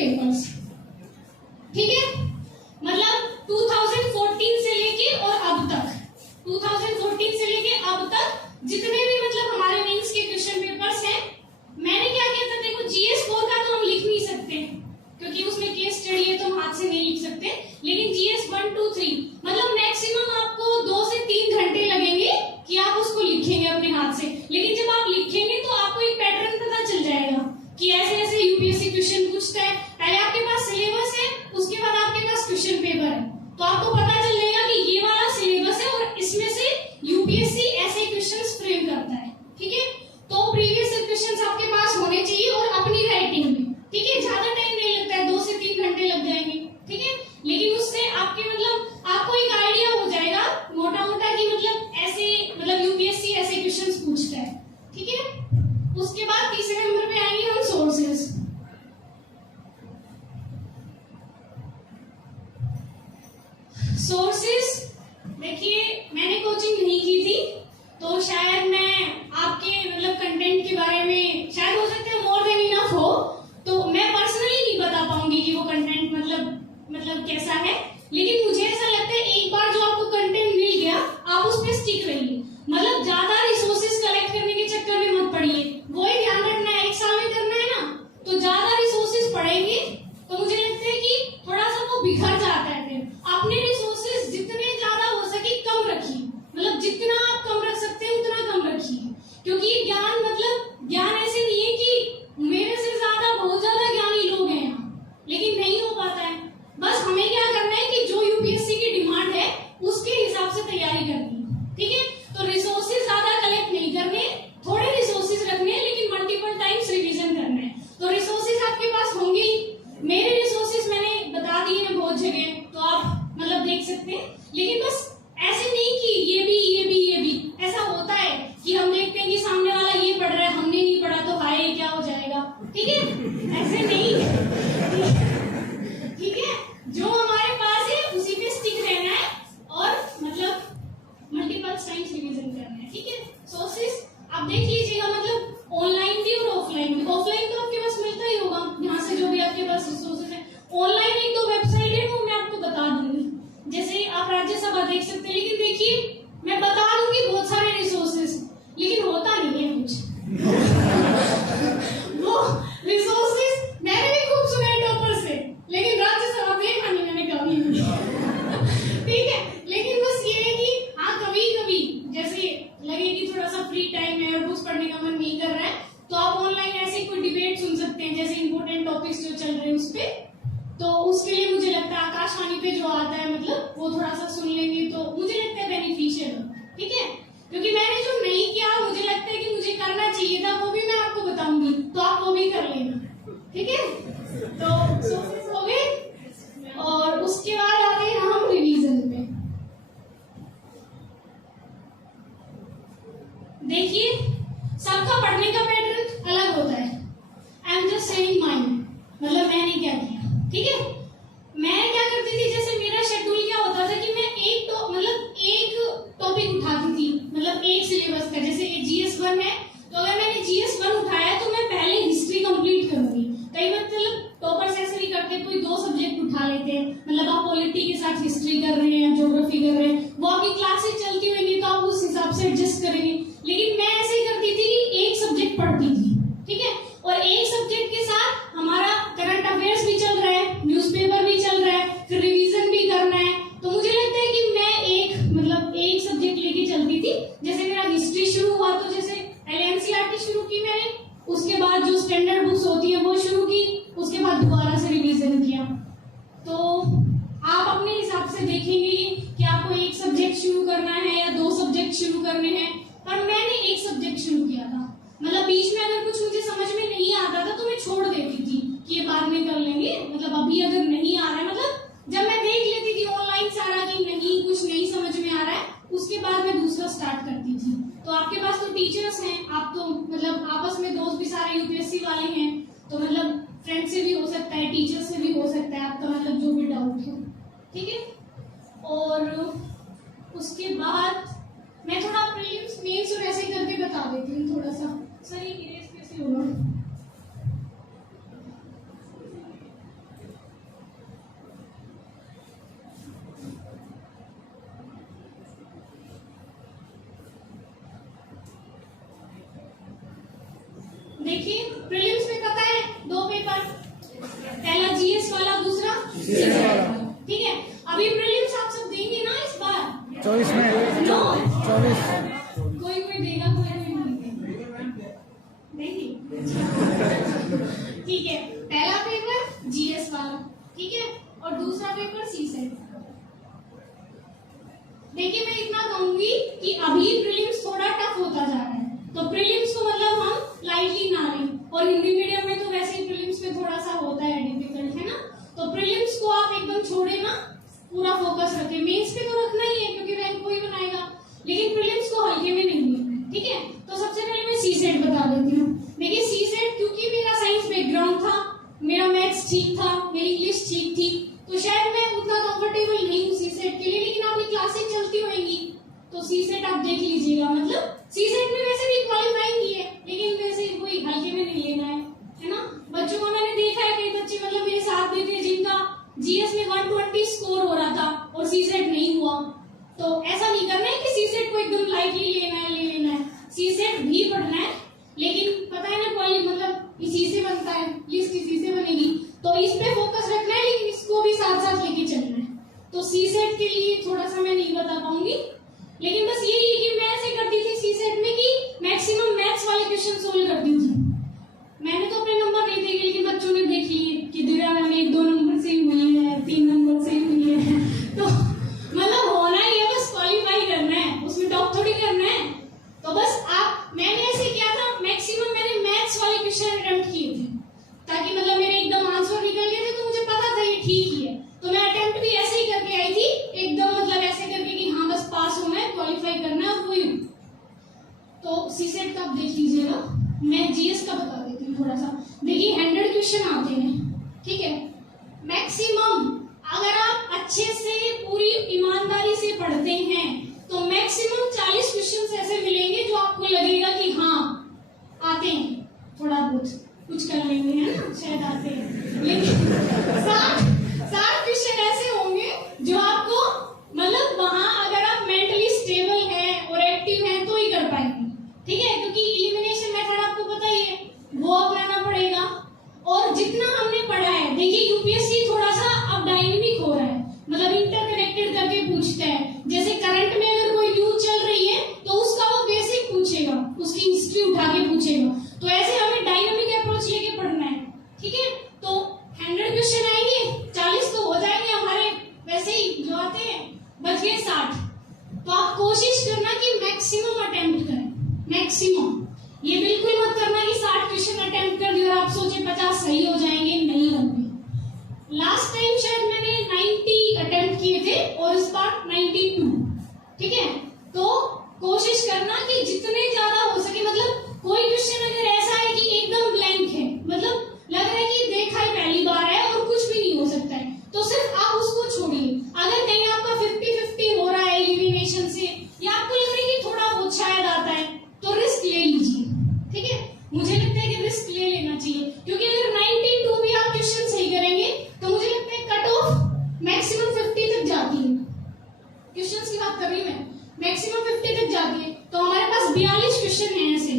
Papers, ठीक है। मतलब 2014 से लेके और अब तक, 2014 से लेके अब तक जितने भी मतलब हमारे मेंस के क्वेश्चन पेपर्स हैं, मैंने क्या किया था, देखो जीएस 4 का तो हम लिख नहीं सकते क्योंकि उसमें केस स्टडी है तो हम हाथ से नहीं लिख सकते, लेकिन जीएस 1, 2, 3 मतलब मैक्सिमम आपको 2 से 3 घंटे लगेंगे कि आप उसको लिखेंगे अपने हाथ से। लेकिन जब आप लिखेंगे तो आपको एक पैटर्न पता चल जाएगा कि ऐसे ऐसे यूपीएससी क्वेश्चन पूछता है। पहले आपके पास सिलेबस है, उसके बाद आपके पास क्वेश्चन पेपर है, तो आपको पता चल जाएगा कि ये वाला सिलेबस है और इसमें से यूपीएससी ऐसे क्वेश्चंस फ्रेम करता है, ठीक है। तो प्रीवियस क्वेश्चंस आपके पास होने चाहिए और अपनी राइटिंग में, ठीक है। ज्यादा टाइम नहीं लगता है, 2 से 3 घंटे लग जाएंगे, ठीक है। लेकिन उससे आपके मतलब आपको एक आइडिया हो जाएगा मोटा मोटा कि मतलब ऐसे मतलब यूपीएससी ऐसे क्वेश्चंस पूछता है, ठीक है। उसके बाद तीसरे नंबर पे आएंगे हम सोर्सेज। सोर्सेज देखिए, मैंने कोचिंग नहीं की थी तो शायद मैं आपके मतलब कंटेंट के बारे में शायद हो सकता है मोर देन इनफ हो, तो मैं पर्सनली नहीं बता पाऊंगी कि वो कंटेंट मतलब कैसा है। लेकिन मुझे ऐसा लगता है एक बार जो आपको कंटेंट मिल गया आप उस पर स्टिक रहिए, मतलब ज्यादा रिसोर्सेज कलेक्ट करने के चक्कर में मत पड़िए। वो ही ध्यान रखना है, 1 साल में करना है ना, तो ज्यादा रिसोर्सेज पड़ेंगे तो मुझे लगता है कि थोड़ा सा वो बिखर जाता है। फिर अपने रिसोर्सेज जितने ज्यादा हो सके कम रखिए, मतलब जितना आप कम रख सकते हैं उतना कम रखिए, क्योंकि ज्ञान मतलब ज्ञान ऐसे नहीं है कि मेरे से ज्यादा बहुत ज्यादा ज्ञानी लोग हैं यहाँ, लेकिन नहीं हो पाता है। बस हमें क्या करना है कि जो यूपीएससी की डिमांड है उसके हिसाब से तैयारी करनी है, ठीक है। तो रिसोर्सेज ज्यादा कलेक्ट नहीं करने, थोड़े रिसोर्सेज रखने हैं, लेकिन मल्टीपल टाइम्स रिवीजन करना है। तो रिसोर्सेज आपके पास होंगे ही, मेरे रिसोर्सेज मैंने बता दिए हैं बहुत जगह, तो आप मतलब देख सकते हैं। लेकिन बस ऐसे नहीं कि ये भी ऐसा होता है कि हम देखते हैं कि सामने वाला ये पढ़ रहा है, हमने नहीं पढ़ा तो हाय क्या हो जाएगा, ठीक है। ऐसे नहीं, ठीक है। जो हमारे पास है उसी पे स्टिक रहना है और मतलब मल्टीपल टाइम्स रिवीजन करना है, ठीक है। सोर्सेज आप देख लीजिएगा, मतलब ऑनलाइन भी और ऑफलाइन भी। ऑफलाइन तो आपके पास मिलता ही होगा, यहाँ से जो भी आपके पास रिसोर्सेज है। ऑनलाइन 1-2 वेबसाइट है वो मैं आपको बता दूंगी, जैसे आप राज्यसभा देख सकते हैं। लेकिन देखिए मैं बता दूंगी बहुत सारे रिसोर्सेज, लेकिन होता नहीं है कुछ वो रिसोर्सेज मैंने भी खूब सुने टॉपर से, लेकिन राज्यसभा देखा नहीं मैंने कभी ठीक है। लेकिन बस ये है कि हाँ कभी कभी जैसे लगे कि थोड़ा सा फ्री टाइम है और कुछ पढ़ने का मन नहीं कर रहा है, तो आप ऑनलाइन ऐसे कोई डिबेट सुन सकते हैं, जैसे इंपोर्टेंट टॉपिक्स जो चल रहे हैं उस पे। तो उसके लिए मुझे लगता है आकाशवाणी पे जो आता है मतलब वो थोड़ा सा सुन लेंगे तो मुझे लगता है बेनिफिशियल, ठीक है। क्योंकि मैंने जो नहीं किया मुझे लगता है कि मुझे करना चाहिए था, वो भी मैं आपको बताऊंगी, तो आप वो भी कर लेना, ठीक है। तो सोर्सेज हो गए और उसके बाद आते हैं हम रिवीजन पे। देखिए सबका पढ़ने का पैटर्न अलग होता है, I am just saying mine, मतलब मैंने क्या किया, ठीक है। मैं क्या करती थी, जैसे मेरा शेड्यूल क्या होता था कि मैं एक टॉपिक उठाती थी, मतलब एक सिलेबस का। जैसे जीएस 1 है तो अगर मैंने जीएस 1 उठाया तो मैं पहले हिस्ट्री कंप्लीट करूंगी। कई बार मतलब टॉपर्स ऐसे भी करते, कोई 2 सब्जेक्ट उठा लेते हैं, मतलब आप पॉलिटी के साथ हिस्ट्री कर रहे हैं, ज्योग्राफी कर रहे हैं, वो आपकी क्लासेस चलती रहेंगी तो आप उस हिसाब से एडजस्ट करेंगे। लेकिन मैं ऐसे ही करती थी कि एक सब्जेक्ट पढ़ती थी, ठीक है, और एक सब्जेक्ट के साथ हमारा करंट अफेयर्स भी चल रहा है, न्यूज़पेपर भी चल रहा है, फिर रिवीजन भी करना है। तो मुझे लगता है कि मैं एक सब्जेक्ट लेके चलती थी। जैसे मेरा हिस्ट्री शुरू हुआ तो जैसे एनसीईआरटी शुरू की मैंने, उसके बाद जो स्टैंडर्ड बुक्स होती है वो शुरू की, उसके बाद दोबारा से रिवीजन किया। तो आप अपने हिसाब से देखेंगे कि आपको एक सब्जेक्ट शुरू करना है या 2 सब्जेक्ट शुरू करने हैं, पर मैंने एक सब्जेक्ट शुरू किया था। मतलब बीच में अगर कुछ मुझे समझ में नहीं आता था तो मैं छोड़ देती थी कि ये बाद में कर लेंगे, मतलब अभी अगर नहीं आ रहा है, मतलब जब मैं देख लेती थी ऑनलाइन सारा कि नहीं कुछ नहीं समझ में आ रहा है, उसके बाद मैं दूसरा स्टार्ट करती थी। तो आपके पास तो टीचर्स हैं, आप तो मतलब आपस में दोस्त भी सारे यूपीएससी वाले हैं, तो मतलब फ्रेंड से भी हो सकता है, टीचर से भी हो सकता है आपका मतलब जो भी डाउट हो, ठीक है। और उसके बाद मैं थोड़ा प्रीलिम्स मेंस और ऐसे करके बता देती हूँ थोड़ा सा। सर ये इरेज कैसे होगा? देखिए प्रीलिम्स में पता है 2 पेपर, पहला जीएस वाला, दूसरा ठीक है। अभी प्रीलिम्स आप सब देंगे ना इस बार 24 में? नो 24 कोई देगा, कोई नहीं देंगे, ठीक है। पहला पेपर जीएस वाला, ठीक है, और दूसरा पेपर सीसेट। देखिए मैं इतना कहूंगी कि अभी प्रीलिम्स थोड़ा टफ होता जा रहा है, तो प्रीलिम्स को मतलब हम लाइटली ना लें, और हिंदी मीडियम में तो वैसे ही प्रीलिम्स में थोड़ा सा होता है डिफिकल्ट, है ना। तो प्रीलिम्स को आप एकदम छोड़े ना, पूरा फोकस रखें। मेंस पे तो रखना ही है क्योंकि रैंक कोई बनाएगा, लेकिन प्रीलिम्स को हल्के में नहीं लेना, ठीक है। तो सबसे पहले मैं सीसेट बता देती हूँ। देखिए सीसेट, क्योंकि मेरा साइंस बैकग्राउंड था, मेरा मैथ्स ठीक था, मेरी इंग्लिश ठीक थी, तो शायद मैं उतना कंफर्टेबल नहीं हूँ सीसेट के लिए, लेकिन आपकी क्लासेस चलती होंगी तो सीसेट आप देख लीजिएगा। मतलब सीसेट में वैसे भी क्वालिफाइंग ही है, लेकिन वैसे कोई हल्के में नहीं लेना है ना। बच्चों को मैंने देखा है, कई बच्चे मतलब मेरे साथ देते हैं जिनका जीएस में 120 स्कोर हो रहा था और सीसेट नहीं हुआ। तो ऐसा नहीं करना है कि सीसेट को एकदम लाइटली लेना है, ले लेना है। सीसेट भी पढ़ना है, लेकिन पता है ना क्वालिटी मतलब इसी से बनता है, लिस्ट इसी से बनेगी, तो इस पे फोकस रखना है, लेकिन इसको भी साथ साथ लेके चलना है। तो सीसेट के लिए थोड़ा सा मैं नहीं बता पाऊंगी, लेकिन बस यही है कि मैं ऐसे करती थी सीसेट में कि मैक्सिमम मैथ्स वाले क्वेश्चन सोल्व करती थी। मैंने तो अपने नंबर नहीं देखे, लेकिन बच्चों ने देख लिए कि दिव्या मैम 1-2 नंबर से हुई है, 3 नंबर से हुई है, तो मतलब होना ही है, बस क्वालिफाई करना है, उसमें टॉप थोड़ी करना है। तो बस मैंने ऐसे किया था, मैक्सिमम मैंने मैथ्स वाले क्वेश्चन अटेम्प्ट किए थे, ताकि मतलब मेरे एकदम आंसर निकल गए थे, तो मुझे पता था ये ठीक ही है। तो मैं अटेम्प्ट भी ऐसे ही करके आई थी, एकदम मतलब ऐसे करके कि हाँ बस पास होना है, क्वालिफाई करना है, और वही। तो सीसेट का आप देख लीजिएगा। मैं जीएस का बता देती हूँ थोड़ा सा। देखिए 100 क्वेश्चन आते हैं, ठीक है। मैक्सिमम अगर आप अच्छे से पूरी ईमानदारी से पढ़ते हैं तो मैक्सिमम 40 क्वेश्चन ऐसे मिलेंगे जो आपको लगेगा कि हाँ आते हैं, थोड़ा बहुत कुछ कर लेंगे, है ना, शायद आते हैं। लेकिन 60 क्वेश्चन ऐसे होंगे जो आपको मतलब वहां अगर आप मेंटली स्टेबल हैं और एक्टिव हैं तो ही कर पाएंगे, ठीक है। क्योंकि एलिमिनेशन मेथड आपको पता ही है, वो अपनाना पड़ेगा। और जितना हमने पढ़ा है, देखिए यूपीएससी थोड़ा सा अब डायनेमिक हो रहा है, मतलब इंटरकनेक्टेड करके पूछता है। जैसे करंट में अगर कोई न्यूज चल रही है तो उसका वो बेसिक पूछेगा, उसकी हिस्ट्री उठा के पूछेगा। तो ऐसे हमें डायनेमिक अप्रोच लेके पढ़ना है, ठीक है। तो 100 क्वेश्चन आएंगे, 40 तो हो जाएंगे हमारे वैसे ही जो आते हैं, बच गए 60। तो आप कोशिश करना कि मैक्सिमम अटेम्प्ट करें, मैक्सिमम। ये बिल्कुल मत करना कि 60 क्वेश्चन अटेम्प्ट कर दिए और आप सोचे 50 सही हो जाएंगे, नहीं होंगे। लास्ट टाइम शायद मैंने 90 अटेम्प्ट किए थे और इस बार 92, ठीक है। तो कोशिश करना कि जितने ज्यादा हो सके, मतलब कोई क्वेश्चन अगर ऐसा है कि एकदम ब्लैंक है, मतलब लग रहा है कि देखा ही पहली बार है और कुछ भी नहीं हो सकता है, तो सिर्फ आप उसको छोड़िए। अगर कहीं आपका 50-50 हो रहा है एलिमिनेशन से, या आपको लग रहा है कि थोड़ा बहुत शायद आता है, तो रिस्क ले लीजिए, ठीक है। मुझे लगता है कि रिस्क ले लेना चाहिए, क्योंकि अगर 92 भी आप क्वेश्चन सही करेंगे तो मुझे लगता है कट ऑफ मैक्सिमम 50 तक जाती है। क्वेश्चंस की बात कर रही मैं, मैक्सिमम 50 तक जाती है। तो हमारे पास 42 क्वेश्चन हैं ऐसे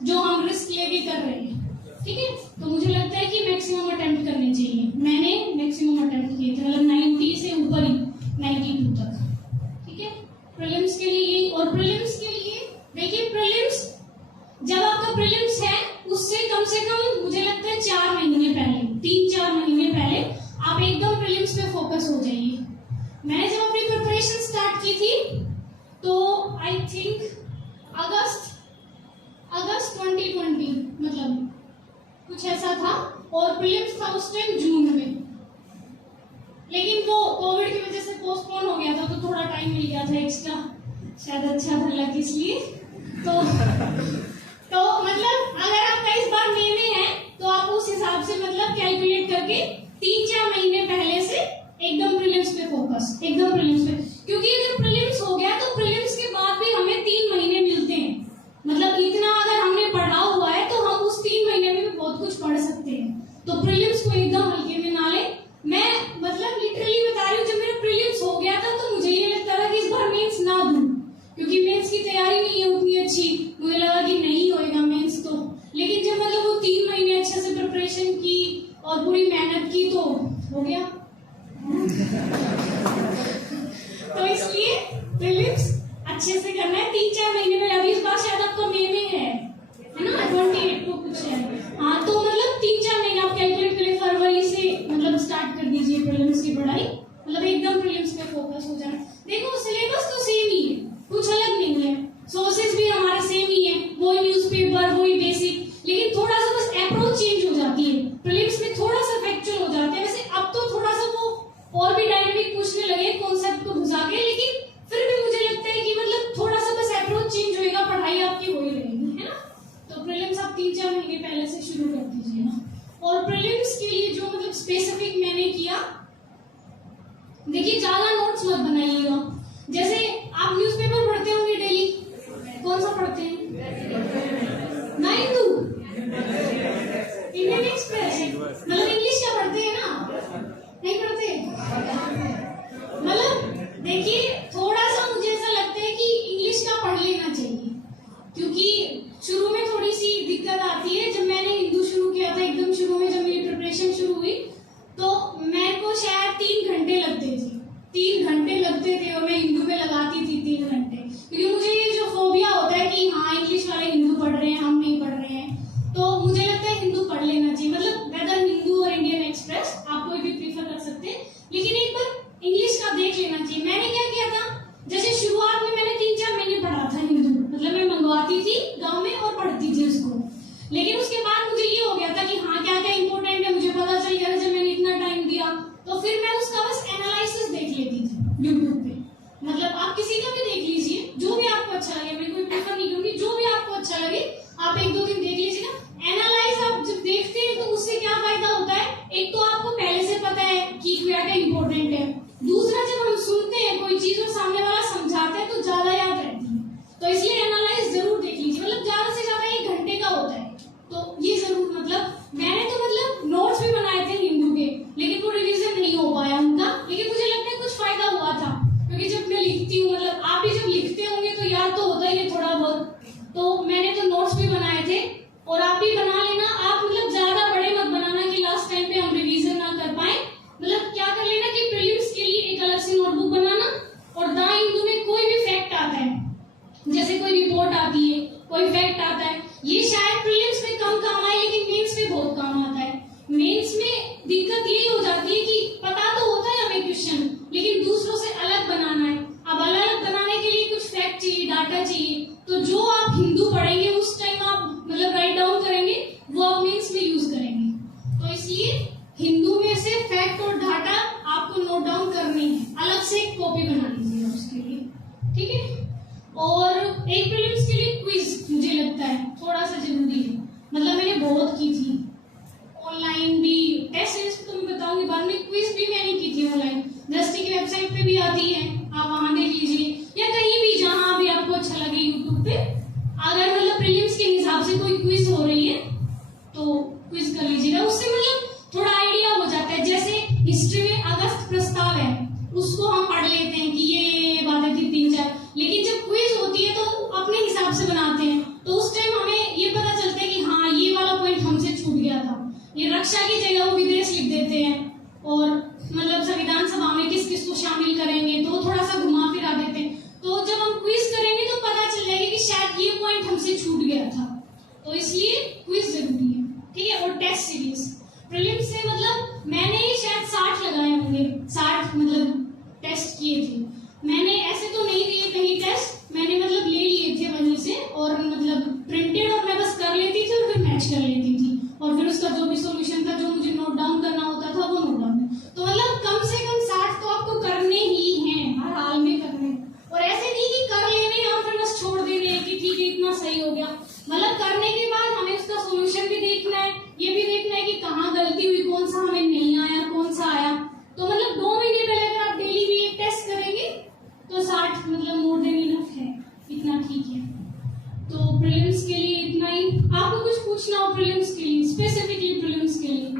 जो हम रिस्क लेके कर रहे हैं, ठीक है। तो मुझे लगता है कि मैक्सिमम अटेम्प्ट करने चाहिए। मैंने मैक्सिमम अटेम्प्ट किए थे, मतलब 90 से ऊपर ही, 92 तक, ठीक है। प्रीलिम्स के लिए, और प्रीलिम्स के लिए देखिए, प्रीलिम्स जब आपका प्रीलिम्स है उससे कम से कम मुझे लगता है 4 महीने पहले, 3-4 महीने पहले आप एकदम प्रीलिम्स पे फोकस हो जाइए। मैंने जब अपनी प्रिपरेशन स्टार्ट की थी तो आई थिंक अगस्त 2020, मतलब कुछ ऐसा था, और प्रीलिम्स था उस टाइम जून में, लेकिन वो कोविड की वजह से पोस्टपोन हो गया था, तो थोड़ा टाइम मिल गया था एक्स्ट्रा, शायद अच्छा था लग इसलिए। तो मतलब अगर आपका इस बार मई में है तो आप उस हिसाब से मतलब कैलकुलेट करके 3-4 महीने पहले से एकदम प्रीलिम्स पे फोकस, एकदम प्रीलिम्स पे। क्योंकि अगर प्रीलिम्स हो गया तो प्रीलिम्स के बाद भी हमें 3 महीने मिलते हैं, मतलब इतना अगर हमने पढ़ा हुआ है तो हम उस 3 महीने में भी बहुत कुछ पढ़ सकते हैं। तो प्रीलिम्स को एकदम हल्के में ना ले। मैं मतलब लिटरली बता रही हूँ, जब मेरा प्रीलिम्स हो गया था तो मुझे ये लगता था कि इस बार मेंस ना दूं, क्योंकि मेंस की तैयारी नहीं है उतनी अच्छी, मुझे लगा कि नहीं होएगा मेंस तो प्रीलिम्स की पढ़ाई, मतलब एकदम प्रीलिम्स पे फोकस हो जाए। देखो सिलेबस तो सेम ही है, कुछ अलग नहीं है, सोर्सेज भी हमारे सेम ही है, वही न्यूज़पेपर वही बेसिक, लेकिन थोड़ा सा बस अप्रोच चेंज हो जाती है। प्रीलिम्स में थोड़ा सा फैक्चुअल हो जाते हैं, वैसे अब तो थोड़ा सा वो और भी डायनेमिक पूछने लगे कॉन्सेप्ट को घुसा के, लेकिन फिर भी मुझे लगता है कि मतलब थोड़ा सा बस अप्रोच चेंज होएगा, पढ़ाई आपकी वही रहेगी, है ना। तो प्रीलिम्स आप 3-4 महीने पहले से शुरू कर दीजिए ना। और प्रीलिम्स के लिए जो मतलब स्पेसिफिक मैंने किया, देखिए ज्यादा नोट्स मत बनाइएगा। जैसे आप न्यूज़पेपर पढ़ते होंगे डेली, कौन सा पढ़ते हैं? ना हिंदू, इंडियन एक्सप्रेस, मतलब इंग्लिश का पढ़ते हैं ना? नहीं पढ़ते। मतलब देखिए थोड़ा सा मुझे ऐसा लगता है कि इंग्लिश का पढ़ लेना चाहिए, क्योंकि शुरू में थोड़ी सी दिक्कत आती है। जब मैंने हिंदू शुरू किया था एकदम शुरू में, जब मेरी प्रिपरेशन शुरू हुई, तो मेरे को शायद 3 घंटे लगते थे, 3 घंटे लगते थे, और मैं हिंदू में लगाती थी 3 घंटे, क्योंकि मुझे ये जो फोबिया होता है कि हाँ इंग्लिश वाले हिंदू पढ़ रहे हैं, हम नहीं पढ़ रहे हैं, तो मुझे लगता है हिंदू पढ़ लेना चाहिए। मतलब वेदर हिंदू और इंडियन एक्सप्रेस आप कोई भी प्रीफर कर सकते हैं, लेकिन एक बार इंग्लिश का देख लेना चाहिए। मैंने क्या किया था, जैसे शुरुआत में मैंने 3-4 महीने पढ़ा था हिंदू, मतलब मैं मंगवाती थी गाँव में और पढ़ती थी उसको, लेकिन उसके बाद मुझे ये हो गया था कि हाँ क्या क्या इंपॉर्टेंट है मुझे पता चल गया। जब मैंने इतना टाइम दिया तो फिर मैं उसका बस एनालिसिस देख लेती थी यूट्यूब पे। मतलब आप किसी का भी देख लीजिए, जो भी आपको अच्छा लगे, मैं कोई प्रेफर नहीं करूंगी, जो भी आपको अच्छा लगे आप 1-2 दिन देख लीजिए ना। एनालाइज आप जब देखते हैं तो उससे क्या फायदा होता है, एक तो आपको पहले से पता है कि क्या क्या इंपॉर्टेंट है, दूसरा जब हम सुनते हैं कोई चीज और सामने वाला समझाता है तो ज्यादा याद रहती है। तो इसलिए एनालाइज जरूर देख लीजिए, मतलब ज्यादा से ज्यादा 1 घंटे का होता है, तो ये जरूर। मतलब मैंने तो मतलब नोट्स भी बनाए थे हिंदू के, लेकिन वो रिवीजन नहीं हो पाया उनका, लेकिन मुझे लगता है कुछ फायदा हुआ था, क्योंकि जब मैं लिखती हूँ, मतलब आप भी जब लिखते होंगे तो याद तो होता ही है थोड़ा बहुत, तो मैंने तो नोट्स भी बनाए थे, और आप भी बना लेना। आप मतलब ज्यादा बड़े मत बनाना कि लास्ट टाइम पे हम रिवीजन ना कर पाए, मतलब क्या कर लेना कि प्रीलिम्स के लिए एक अलग से नोटबुक बनाना, और दा हिंदू में कोई भी फैक्ट आता है, जैसे कोई रिपोर्ट आती है, कोई फैक्ट आता है, ये शायद प्रीलिम्स में कम काम आए, लेकिन मेंस में बहुत काम आता है। मेंस में दिक्कत यही हो जाती है कि पता तो होता है हमें क्वेश्चन, लेकिन दूसरों से अलग बनाना है। अब अलग बनाने के लिए कुछ फैक्ट चाहिए, डाटा चाहिए, तो जो आप हिंदू पढ़ेंगे उस टाइम आप मतलब राइट डाउन करेंगे, वो आप मेंस में यूज करेंगे। तो इसलिए हिंदू में से फैक्ट और डाटा आपको नोट डाउन करनी है, अलग से एक कॉपी बना लीजिए उसके लिए, ठीक है। और एक प्रीलिम्स के लिए क्विज मुझे लगता है थोड़ा सा जरूरी है, मतलब मैंने बहुत की थी ऑनलाइन भी, टेस्ट सीरीज तो मैं बताऊंगी बाद में, क्विज भी मैंने की थी ऑनलाइन, दृष्टि की वेबसाइट पे भी आती है, आप वहां देख लीजिए, या कहीं भी जहां भी आपको अच्छा लगे यूट्यूब पे। अगर मतलब प्रीलिम्स के हिसाब से कोई क्विज हो रही है तो क्विज कर लीजिएगा, उससे मतलब थोड़ा आइडिया हो जाता है। जैसे हिस्ट्री में अगस्त प्रस्ताव है, उसको हम पढ़ लेते हैं कि ये बातें थी 3-4, लेकिन जब क्विज होती है तो अपने हिसाब से बनाते हैं, तो उस टाइम हमें ये पता चलता है कि हाँ ये वाला पॉइंट हमसे छूट गया था। ये रक्षा की जगह वो विदेश लिख देते हैं, और मतलब संविधान सभा में किस किस को शामिल करेंगे तो थोड़ा सा घुमा फिरा देते हैं। तो जब हम क्विज करेंगे तो पता चल जाएगा कि शायद ये पॉइंट हमसे छूट गया था, तो इसलिए क्विज जरूरी है, ठीक है। और टेस्ट सीरीज प्रीलिम्स से मतलब मैंने ही शायद 60 लगाए होंगे, 60 मतलब टेस्ट किए थे मैंने, ऐसे तो नहीं दिए कहीं टेस्ट, मैंने मतलब ले लिए थे वहीं से, और मतलब प्रिंटेड, और मैं बस कर लेती थी और फिर मैच कर लेती थी, और फिर उसका जो भी सॉल्यूशन था, जो मुझे नोट डाउन करना होता था वो नोट डाउन। तो मतलब कम से कम 60 तो आपको करने ही हैं, हर हाल में करने, और ऐसे नहीं कि कर लेने और फिर बस छोड़ देने कि ठीक है इतना सही हो गया। मतलब करने के बाद हमें उसका सॉल्यूशन भी देखना है, ये भी देखना है कि कहाँ गलती हुई, कौन सा हमें नहीं आया, कौन सा आया। तो मतलब 2 महीने पहले अगर आप डेली भी एक टेस्ट करेंगे तो 60 मतलब मोर देन इनफ है, इतना ठीक है। तो प्रीलिम्स के लिए इतना ही। आपको कुछ पूछना हो प्रीलिम्स के लिए, स्पेसिफिकली प्रीलिम्स के लिए,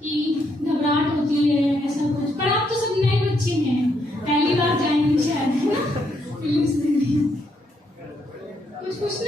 कि घबराहट होती है ऐसा कुछ? पर आप तो सब नए बच्चे हैं, पहली बार जाएंगे शायद, है ना प्रीलिम्स देने। कुछ पूछना